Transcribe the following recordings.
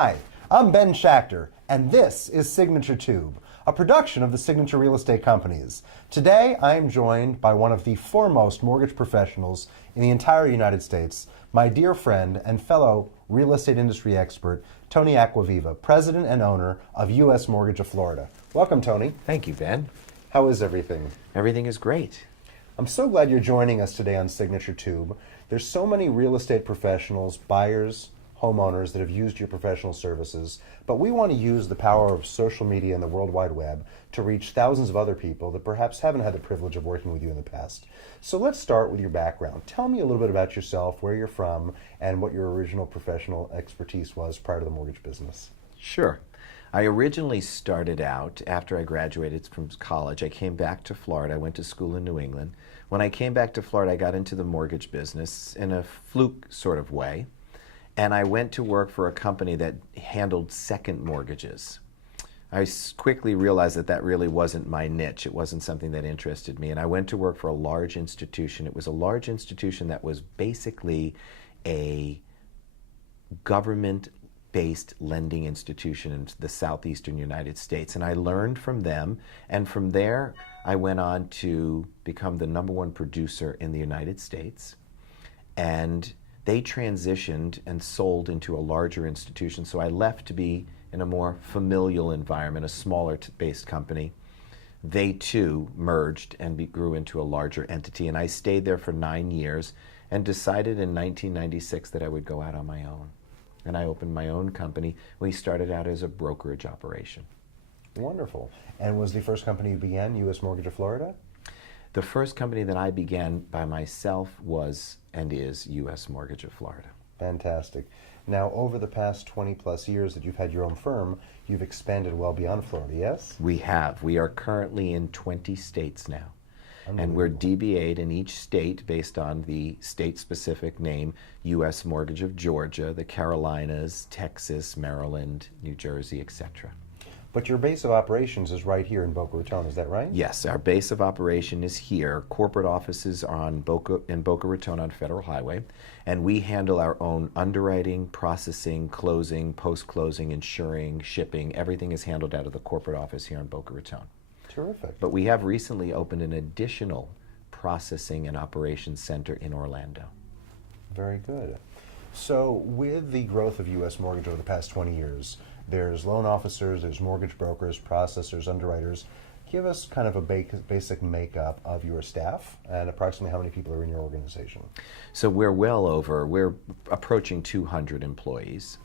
Hi, I'm Ben Schachter, and this is Signature Tube, a production of the Signature Real Estate Companies. Today, I am joined by one of the foremost mortgage professionals in the entire United States, my dear friend and fellow real estate industry expert, Tony Aquaviva, president and owner of U.S. Mortgage of Florida. Welcome, Tony. Thank you, Ben. How is everything? Everything is great. I'm so glad you're joining us today on Signature Tube. There's so many real estate professionals, buyers, homeowners that have used your professional services, but we want to use the power of social media and the World Wide Web to reach thousands of other people that perhaps haven't had the privilege of working with you in the past. So let's start with your background. Tell me a little bit about yourself, where you're from, and what your original professional expertise was prior to the mortgage business. Sure. I originally started out, after I graduated from college, I came back to Florida. I went to school in New England. When I came back to Florida, I got into the mortgage business in a fluke sort of way. And I went to work for a company that handled second mortgages. I quickly realized that that really wasn't my niche. It wasn't something that interested me. And I went to work for a large institution. It was a large institution that was basically a government-based lending institution in the southeastern United States. And I learned from them. And from there, I went on to become the #1 producer in the United States. And they transitioned and sold into a larger institution, so I left to be in a more familial environment, a smaller based company. They too merged and grew into a larger entity, and I stayed there for 9 years and decided in 1996 that I would go out on my own. And I opened my own company. We started out as a brokerage operation. Wonderful. And was the first company you began U.S. Mortgage of Florida? The first company that I began by myself was and is U.S. Mortgage of Florida. Fantastic. Now, over the past 20 plus years that you've had your own firm, you've expanded well beyond Florida, yes? We have. We are currently in 20 states now. And we're DBA'd in each state based on the state-specific name, U.S. Mortgage of Georgia, the Carolinas, Texas, Maryland, New Jersey, etc. But your base of operations is right here in Boca Raton, is that right? Yes, our base of operation is here. Corporate offices are in Boca Raton on Federal Highway, and we handle our own underwriting, processing, closing, post-closing, insuring, shipping. Everything is handled out of the corporate office here in Boca Raton. Terrific. But we have recently opened an additional processing and operations center in Orlando. Very good. So with the growth of U.S. Mortgage over the past 20 years, there's loan officers, there's mortgage brokers, processors, underwriters. Give us kind of a basic makeup of your staff and approximately how many people are in your organization. So we're approaching 200 employees,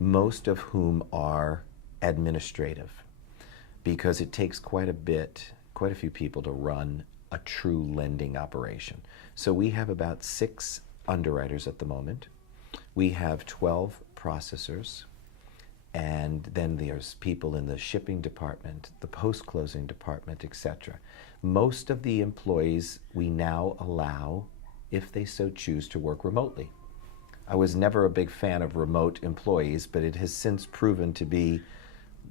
most of whom are administrative, because it takes quite a few people to run a true lending operation. So we have about 6 underwriters at the moment. We have 12 processors. And then there's people in the shipping department, the post-closing department, etc. Most of the employees we now allow, if they so choose, to work remotely. I was never a big fan of remote employees, but it has since proven to be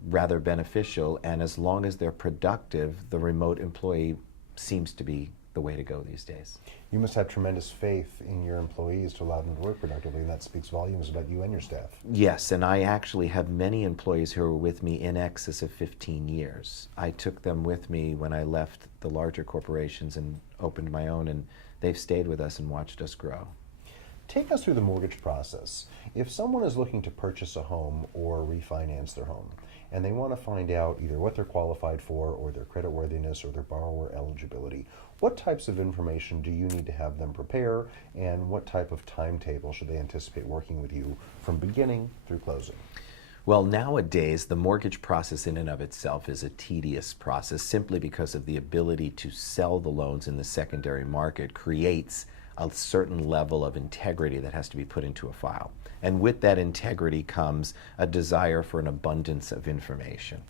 rather beneficial, and as long as they're productive, the remote employee seems to be the way to go these days. You must have tremendous faith in your employees to allow them to work productively, and that speaks volumes about you and your staff. Yes, and I actually have many employees who are with me in excess of 15 years. I took them with me when I left the larger corporations and opened my own, and they've stayed with us and watched us grow. Take us through the mortgage process. If someone is looking to purchase a home or refinance their home, and they want to find out either what they're qualified for or their creditworthiness or their borrower eligibility, what types of information do you need to have them prepare, and what type of timetable should they anticipate working with you from beginning through closing? Well, nowadays, the mortgage process in and of itself is a tedious process simply because of the ability to sell the loans in the secondary market creates a certain level of integrity that has to be put into a file. And with that integrity comes a desire for an abundance of information.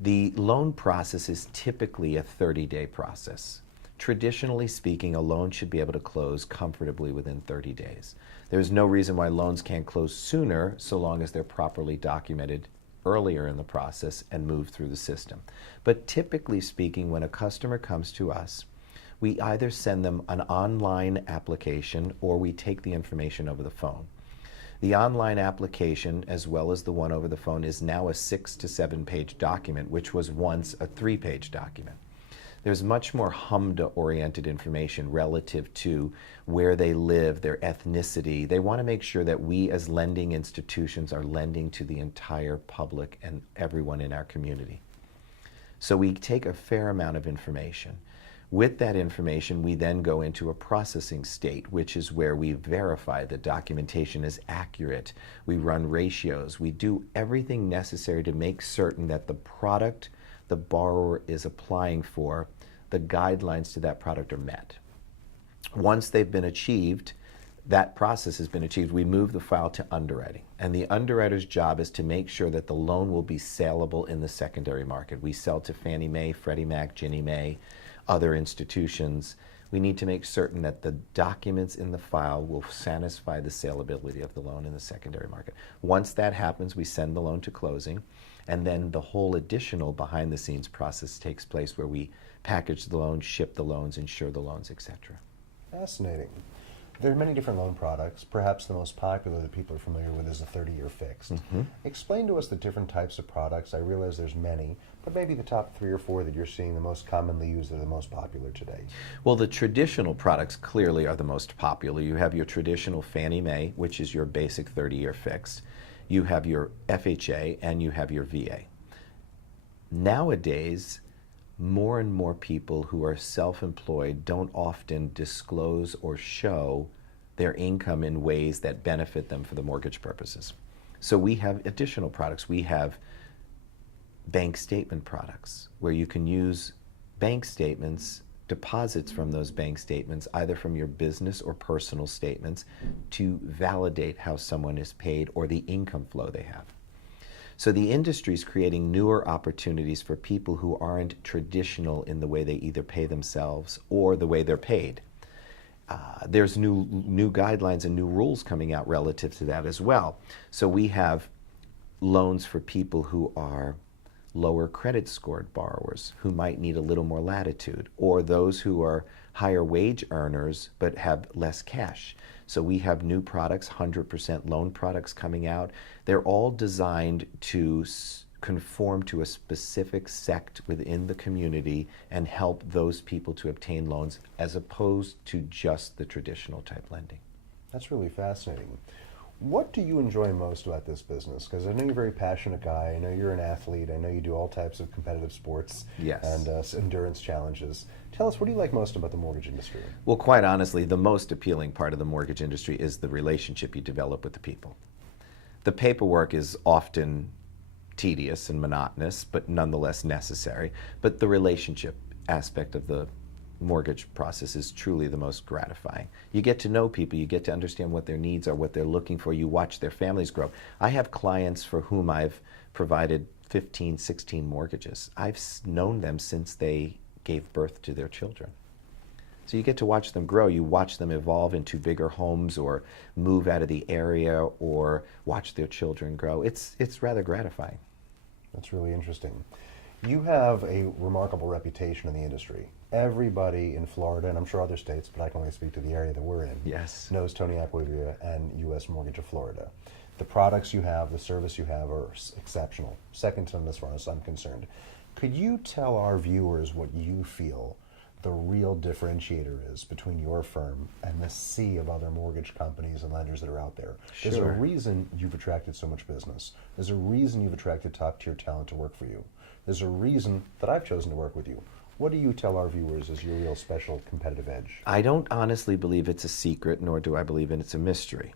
The loan process is typically a 30-day process. Traditionally speaking, a loan should be able to close comfortably within 30 days. There's no reason why loans can't close sooner so long as they're properly documented earlier in the process and move through the system. But typically speaking, when a customer comes to us, we either send them an online application or we take the information over the phone. The online application, as well as the one over the phone, is now a 6 to 7 page document, which was once a 3-page document. There's much more HMDA-oriented information relative to where they live, their ethnicity. They want to make sure that we as lending institutions are lending to the entire public and everyone in our community. So we take a fair amount of information. With that information, we then go into a processing state, which is where we verify the documentation is accurate. We run ratios. We do everything necessary to make certain that the product the borrower is applying for, the guidelines to that product are met. Once they've been achieved, that process has been achieved, we move the file to underwriting. And the underwriter's job is to make sure that the loan will be saleable in the secondary market. We sell to Fannie Mae, Freddie Mac, Ginnie Mae, other institutions. We need to make certain that the documents in the file will satisfy the saleability of the loan in the secondary market. Once that happens, we send the loan to closing, and then the whole additional behind-the-scenes process takes place where we package the loans, ship the loans, insure the loans, etc. Fascinating. There are many different loan products. Perhaps the most popular that people are familiar with is a 30-year fixed. Explain to us the different types of products. I realize there's many, but maybe the top 3 or 4 that you're seeing the most commonly used that are the most popular today. Well, the traditional products clearly are the most popular. You have your traditional Fannie Mae, which is your basic 30-year fixed. You have your FHA, and you have your VA. Nowadays, more and more people who are self-employed don't often disclose or show their income in ways that benefit them for the mortgage purposes. So we have additional products. We have bank statement products where you can use bank statements, deposits from those bank statements, either from your business or personal statements, to validate how someone is paid or the income flow they have. So the industry is creating newer opportunities for people who aren't traditional in the way they either pay themselves or the way they're paid. There's new guidelines and new rules coming out relative to that as well. So we have loans for people who are lower credit scored borrowers who might need a little more latitude, or those who are higher wage earners but have less cash. So we have new products, 100% loan products coming out. They're all designed to conform to a specific sect within the community and help those people to obtain loans as opposed to just the traditional type lending. That's really fascinating. What do you enjoy most about this business? Because I know you're a very passionate guy. I know you're an athlete. I know you do all types of competitive sports and endurance challenges. Tell us, what do you like most about the mortgage industry? Well, quite honestly, the most appealing part of the mortgage industry is the relationship you develop with the people. The paperwork is often tedious and monotonous, but nonetheless necessary. But the relationship aspect of the mortgage process is truly the most gratifying. You get to know people, you get to understand what their needs are, what they're looking for, you watch their families grow. I have clients for whom I've provided 15, 16 mortgages. I've known them since they gave birth to their children. So you get to watch them grow, you watch them evolve into bigger homes or move out of the area or watch their children grow. It's rather gratifying. That's really interesting. You have a remarkable reputation in the industry. Everybody in Florida, and I'm sure other states, but I can only speak to the area that we're in, knows Tony Aquaviva and U.S. Mortgage of Florida. The products you have, the service you have are exceptional, second to none as far as I'm concerned. Could you tell our viewers what you feel the real differentiator is between your firm and the sea of other mortgage companies and lenders that are out there? Sure. There's a reason you've attracted so much business. There's a reason you've attracted top-tier talent to work for you. There's a reason that I've chosen to work with you. What do you tell our viewers is your real special competitive edge? I don't honestly believe it's a secret, nor do I believe it's a mystery.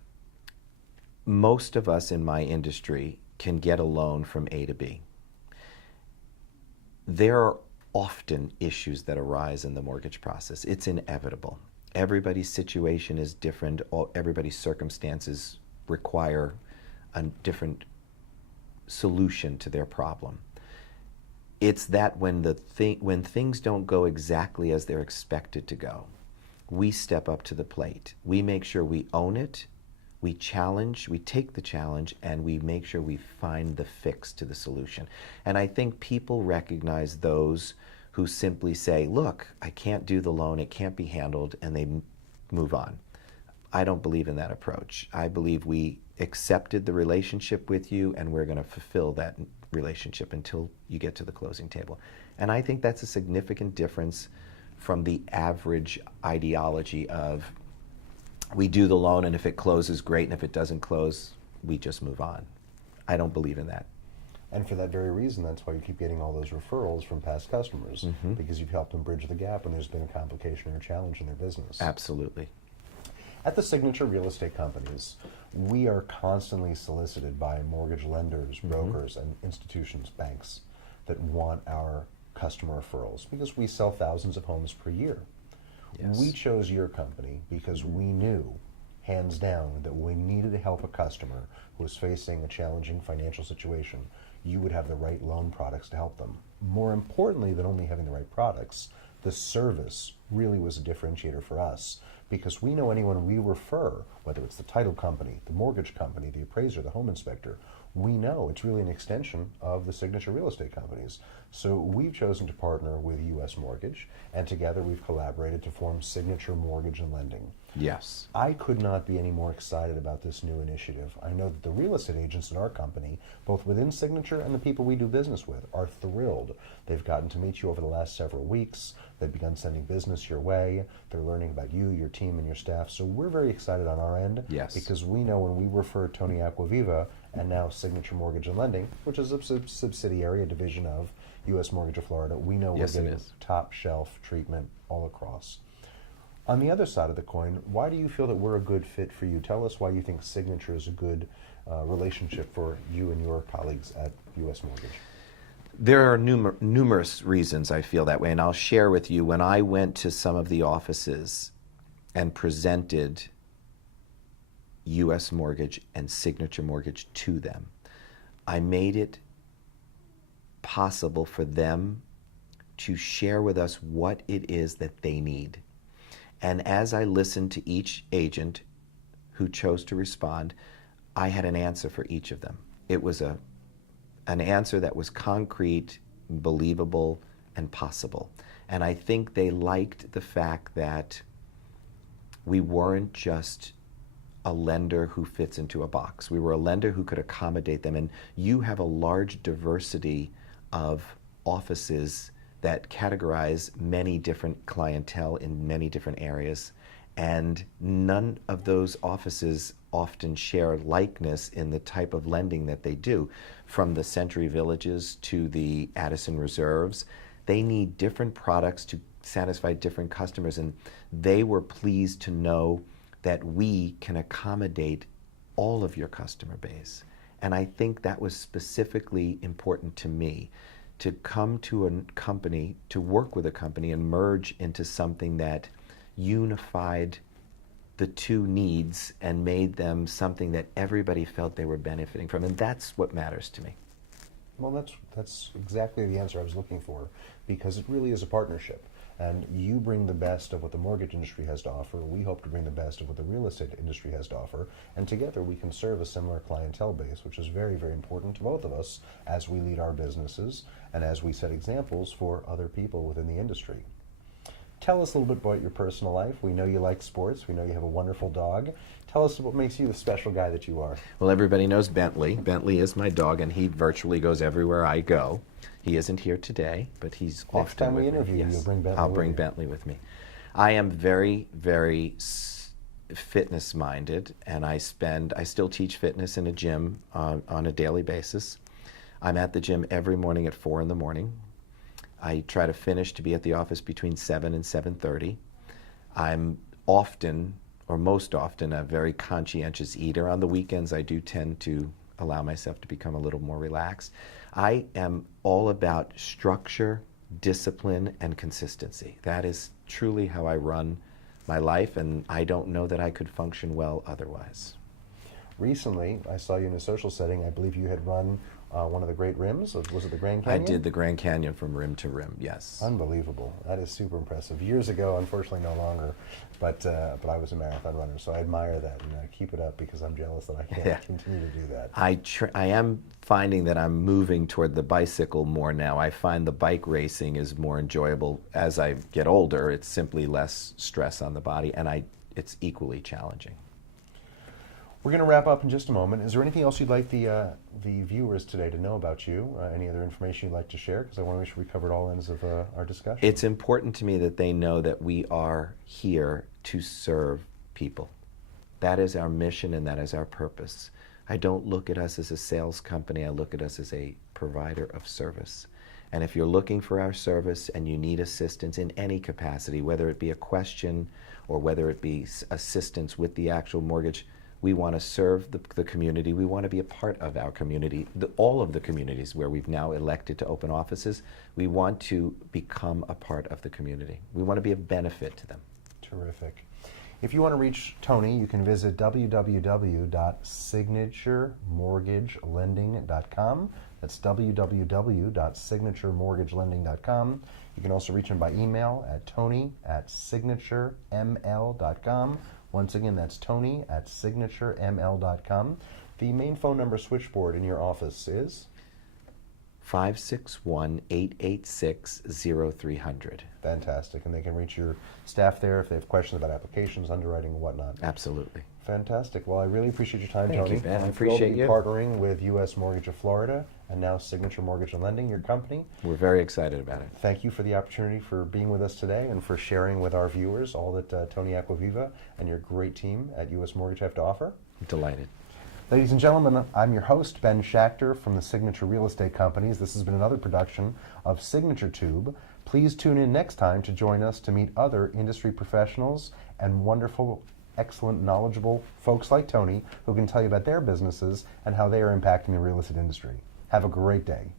Most of us in my industry can get a loan from A to B. There are often issues that arise in the mortgage process. It's inevitable. Everybody's situation is different. Everybody's circumstances require a different solution to their problem. It's that when things don't go exactly as they're expected to go, we step up to the plate. We make sure we own it, we challenge, we take the challenge, and we make sure we find the fix to the solution. And I think people recognize those who simply say, look, I can't do the loan, it can't be handled, and they move on. I don't believe in that approach. I believe we accepted the relationship with you, and we're going to fulfill that relationship until you get to the closing table. And I think that's a significant difference from the average ideology of we do the loan, and if it closes, great, and if it doesn't close, we just move on. I don't believe in that. And for that very reason, that's why you keep getting all those referrals from past customers, because you've helped them bridge the gap when there's been a complication or a challenge in their business. Absolutely. At the Signature Real Estate Companies, we are constantly solicited by mortgage lenders, brokers, and institutions, banks, that want our customer referrals because we sell thousands of homes per year. Yes. We chose your company because we knew, hands down, that when we needed to help a customer who was facing a challenging financial situation, you would have the right loan products to help them. More importantly than only having the right products, the service really was a differentiator for us, because we know anyone we refer, whether it's the title company, the mortgage company, the appraiser, the home inspector, we know it's really an extension of the Signature Real Estate Companies. So we've chosen to partner with U.S. Mortgage, and together we've collaborated to form Signature Mortgage and Lending. Yes. I could not be any more excited about this new initiative. I know that the real estate agents in our company, both within Signature and the people we do business with, are thrilled. They've gotten to meet you over the last several weeks. They've begun sending business your way. They're learning about you, your team, and your staff. So we're very excited on our end, Yes. because we know when we refer Tony Aquaviva, and now Signature Mortgage and Lending, which is a subsidiary, a division of U.S. Mortgage of Florida, we know Yes, we're it getting is. top shelf treatment all across. On the other side of the coin, why do you feel that we're a good fit for you? Tell us why you think Signature is a good relationship for you and your colleagues at U.S. Mortgage. There are numerous reasons I feel that way, and I'll share with you. When I went to some of the offices and presented U.S. Mortgage and Signature Mortgage to them, I made it possible for them to share with us what it is that they need. And as I listened to each agent who chose to respond, I had an answer for each of them. It was an answer that was concrete, believable, and possible. And I think they liked the fact that we weren't just a lender who fits into a box. We were a lender who could accommodate them. And you have a large diversity of offices that categorize many different clientele in many different areas. And none of those offices often share likeness in the type of lending that they do. From the Century Villages to the Addison Reserves, they need different products to satisfy different customers. And they were pleased to know that we can accommodate all of your customer base. And I think that was specifically important to me, to come to a company, to work with a company and merge into something that unified the two needs and made them something that everybody felt they were benefiting from. And that's what matters to me. Well, that's exactly the answer I was looking for, because it really is a partnership. And you bring the best of what the mortgage industry has to offer. We hope to bring the best of what the real estate industry has to offer. And together we can serve a similar clientele base, which is very, very important to both of us as we lead our businesses and as we set examples for other people within the industry. Tell us a little bit about your personal life. We know you like sports. We know you have a wonderful dog. Tell us what makes you the special guy that you are. Well, everybody knows Bentley. Bentley is my dog, and he virtually goes everywhere I go. He isn't here today, but he's often with me. Next time we interview you, you'll bring Bentley with you. I'll bring Bentley with me. I am very, very fitness minded, and I still teach fitness in a gym on a daily basis. I'm at the gym every morning at 4 in the morning. I try to finish to be at the office between 7 and 7:30. I'm often, or most often, a very conscientious eater. On the weekends, I do tend to allow myself to become a little more relaxed. I am all about structure, discipline, and consistency. That is truly how I run my life, and I don't know that I could function well otherwise. Recently, I saw you in a social setting. I believe you had run one of the great rims. Was it the Grand Canyon? I did the Grand Canyon from rim to rim, yes. Unbelievable. That is super impressive. Years ago, unfortunately no longer, but I was a marathon runner, so I admire that, and keep it up, because I'm jealous that I can't continue to do that. I am finding that I'm moving toward the bicycle more now. I find the bike racing is more enjoyable as I get older. It's simply less stress on the body, and it's equally challenging. We're going to wrap up in just a moment. Is there anything else you'd like the viewers today to know about you? Any other information you'd like to share? Because I want to make sure we covered all ends of our discussion. It's important to me that they know that we are here to serve people. That is our mission and that is our purpose. I don't look at us as a sales company. I look at us as a provider of service. And if you're looking for our service and you need assistance in any capacity, whether it be a question or whether it be assistance with the actual mortgage, we want to serve the community. We want to be a part of our community, all of the communities where we've now elected to open offices. We want to become a part of the community. We want to be of benefit to them. Terrific. If you want to reach Tony, you can visit www.signaturemortgagelending.com. That's www.signaturemortgagelending.com. You can also reach him by email at tony@signatureml.com. Once again, that's tony@signatureml.com. The main phone number switchboard in your office is? 561-886-0300. Fantastic. And they can reach your staff there if they have questions about applications, underwriting, and whatnot. Absolutely. Fantastic. Well, I really appreciate your time, Thank Tony. you, Ben. I I'm thrilled to appreciate be you. partnering with U.S. Mortgage of Florida and now Signature Mortgage and Lending, your company. We're very excited about it. Thank you for the opportunity for being with us today and for sharing with our viewers all that Tony Aquaviva and your great team at U.S. Mortgage have to offer. I'm delighted. Ladies and gentlemen, I'm your host, Ben Schachter from the Signature Real Estate Companies. This has been another production of Signature Tube. Please tune in next time to join us to meet other industry professionals and wonderful, excellent, knowledgeable folks like Tony who can tell you about their businesses and how they are impacting the real estate industry. Have a great day.